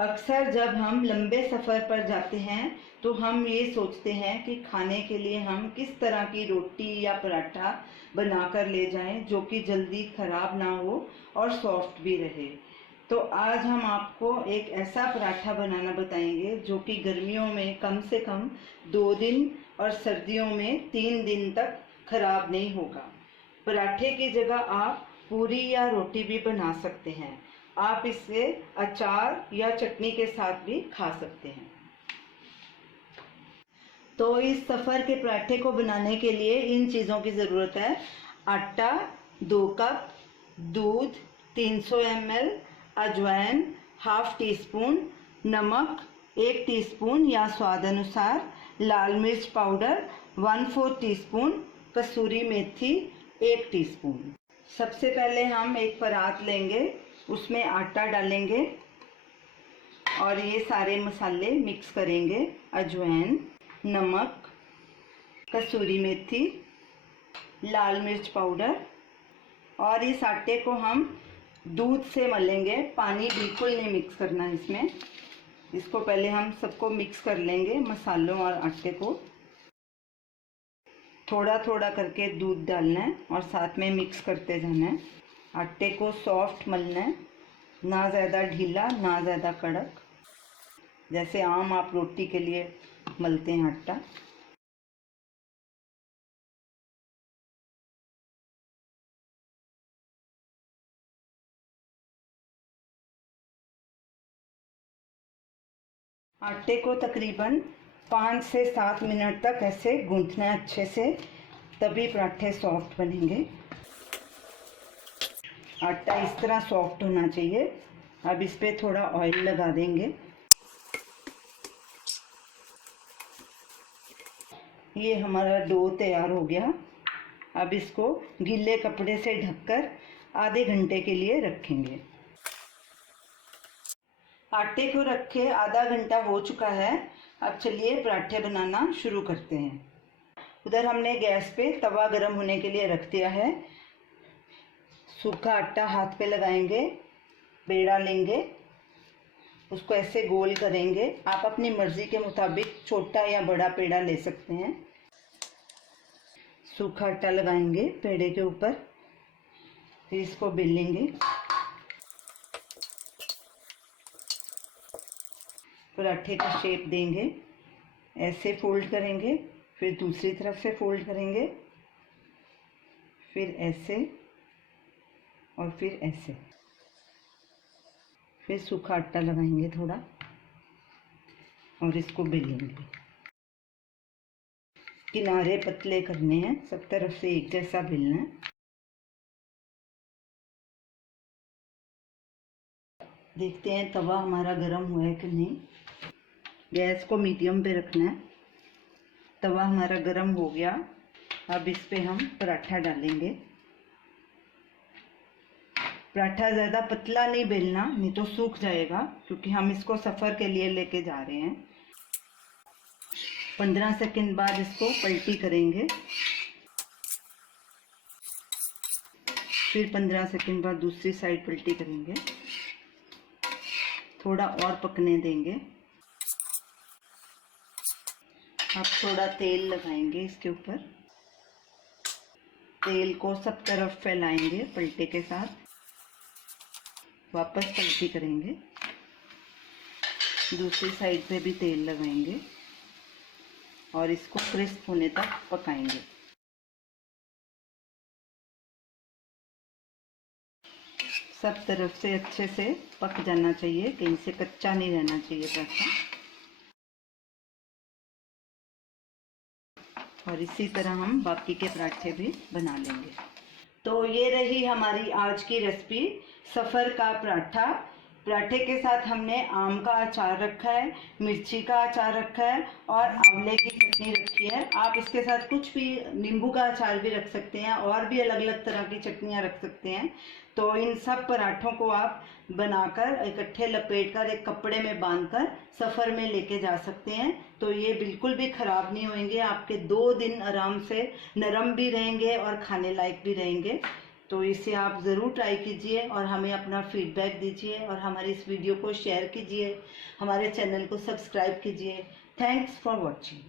अक्सर जब हम लंबे सफ़र पर जाते हैं तो हम ये सोचते हैं कि खाने के लिए हम किस तरह की रोटी या पराठा बनाकर ले जाएं जो कि जल्दी ख़राब ना हो और सॉफ्ट भी रहे। तो आज हम आपको एक ऐसा पराठा बनाना बताएंगे जो कि गर्मियों में कम से कम 2 दिन और सर्दियों में 3 दिन तक ख़राब नहीं होगा। पराठे की जगह आप पूरी या रोटी भी बना सकते हैं। आप इसे अचार या चटनी के साथ भी खा सकते हैं। तो इस सफ़र के पराठे को बनाने के लिए इन चीज़ों की ज़रूरत है। आटा 2 कप, दूध 300 ml, अजवाइन ½ टीस्पून, नमक 1 टीस्पून या स्वाद अनुसार, लाल मिर्च पाउडर 1/4 टीस्पून, कसूरी मेथी 1 टीस्पून। सबसे पहले हम एक परात लेंगे, उसमें आटा डालेंगे और ये सारे मसाले मिक्स करेंगे। अजवाइन, नमक, कसूरी मेथी, लाल मिर्च पाउडर, और इस आटे को हम दूध से मलेंगे। पानी बिल्कुल नहीं मिक्स करना है इसमें। इसको पहले हम सबको मिक्स कर लेंगे, मसालों और आटे को। थोड़ा थोड़ा करके दूध डालना है और साथ में मिक्स करते जाना है। आटे को सॉफ्ट मलना है, ना ज़्यादा ढीला ना ज़्यादा कड़क, जैसे आम आप रोटी के लिए मलते हैं आटा। आटे को तकरीबन 5 से 7 मिनट तक ऐसे गूंथना है अच्छे से, तभी पराठे सॉफ्ट बनेंगे। आटा इस तरह सॉफ्ट होना चाहिए। अब इस पे थोड़ा ऑयल लगा देंगे। ये हमारा डो तैयार हो गया। अब इसको गीले कपड़े से ढककर आधे घंटे के लिए रखेंगे। आटे को रखे आधा घंटा हो चुका है। अब चलिए पराठे बनाना शुरू करते हैं। उधर हमने गैस पे तवा गरम होने के लिए रख दिया है। सूखा आटा हाथ पे लगाएंगे, पेड़ा लेंगे, उसको ऐसे गोल करेंगे। आप अपनी मर्ज़ी के मुताबिक छोटा या बड़ा पेड़ा ले सकते हैं। सूखा आटा लगाएंगे पेड़े के ऊपर, फिर इसको बेलेंगे। पराठे का शेप देंगे, ऐसे फोल्ड करेंगे, फिर दूसरी तरफ से फोल्ड करेंगे, फिर ऐसे और फिर ऐसे। फिर सूखा आटा लगाएंगे थोड़ा और इसको बेलेंगे। किनारे पतले करने हैं, सब तरफ से एक जैसा बेलना है। देखते हैं तवा हमारा गर्म हुआ है कि नहीं। गैस को मीडियम पे रखना है। तवा हमारा गर्म हो गया। अब इस पे हम पराठा डालेंगे। पराठा ज़्यादा पतला नहीं बेलना, नहीं तो सूख जाएगा, क्योंकि हम इसको सफ़र के लिए लेके जा रहे हैं। 15 सेकंड बाद इसको पलटी करेंगे, फिर 15 सेकंड बाद दूसरी साइड पलटी करेंगे। थोड़ा और पकने देंगे। अब थोड़ा तेल लगाएंगे इसके ऊपर। तेल को सब तरफ फैलाएंगे पलटे के साथ। वापस पलटी करेंगे, दूसरी साइड पे भी तेल लगाएंगे और इसको क्रिस्प होने तक पकाएंगे। सब तरफ से अच्छे से पक जाना चाहिए, कहीं से कच्चा नहीं रहना चाहिए पराठा। और इसी तरह हम बाकी के पराठे भी बना लेंगे। तो ये रही हमारी आज की रेसिपी, सफ़र का पराठा। पराठे के साथ हमने आम का अचार रखा है, मिर्ची का अचार रखा है और आंवले की चटनी रखी है। आप इसके साथ कुछ भी, नींबू का अचार भी रख सकते हैं और भी अलग अलग तरह की चटनियाँ रख सकते हैं। तो इन सब पराठों को आप बनाकर इकट्ठे लपेटकर एक कपड़े में बांधकर सफ़र में लेके जा सकते हैं। तो ये बिल्कुल भी ख़राब नहीं होंगे, आपके 2 दिन आराम से नरम भी रहेंगे और खाने लायक भी रहेंगे। तो इसे आप ज़रूर ट्राई कीजिए और हमें अपना फीडबैक दीजिए और हमारी इस वीडियो को शेयर कीजिए, हमारे चैनल को सब्सक्राइब कीजिए। Thanks for watching.